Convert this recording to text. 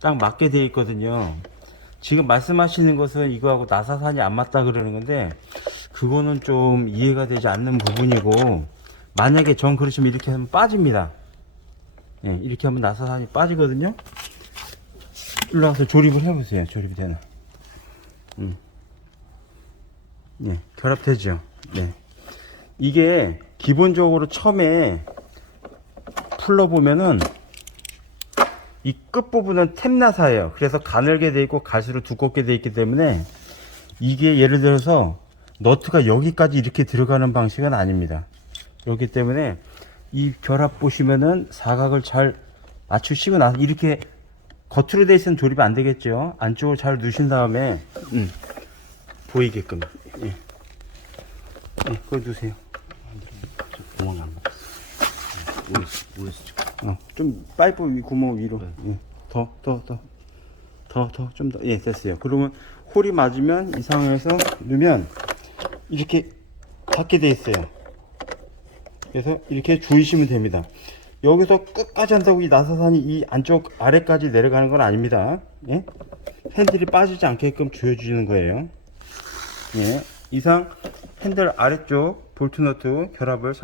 딱 맞게 되어 있거든요. 지금 말씀하시는 것은 이거하고 나사산이 안 맞다 그러는 건데 그거는 좀 이해가 되지 않는 부분이고 만약에 전 그러시면 이렇게 하면 빠집니다. 예, 이렇게 하면 나사산이 빠지거든요. 일로 와서 조립을 해보세요. 조립이 되나. 음. 네, 결합되죠. 네. 이게 기본적으로 처음에 풀러보면은 이 끝부분은 템나사예요. 그래서 가늘게 돼 있고 갈수록 두껍게 돼 있기 때문에 이게 예를 들어서 너트가 여기까지 이렇게 들어가는 방식은 아닙니다. 그렇기 때문에 이 결합 보시면은 사각을 잘 맞추시고 나서 이렇게 겉으로 돼 있으면 조립이 안 되겠죠. 안쪽을 잘 누신 다음에 음, 보이게끔 예. 예, 그거 두세요. 구멍이 안 맞았어. OS. 어, 좀 파이프 위 구멍 위로. 예. 더, 더, 더. 더, 더, 좀 더. 예, 됐어요. 그러면 홀이 맞으면 이 상황에서 넣으면 이렇게 닿게 돼 있어요. 그래서 이렇게 조이시면 됩니다. 여기서 끝까지 한다고 이 나사산이 이 안쪽 아래까지 내려가는 건 아닙니다. 예? 핸들이 빠지지 않게끔 조여주는 거예요. 예. 이상 핸들 아래쪽 볼트 너트 결합을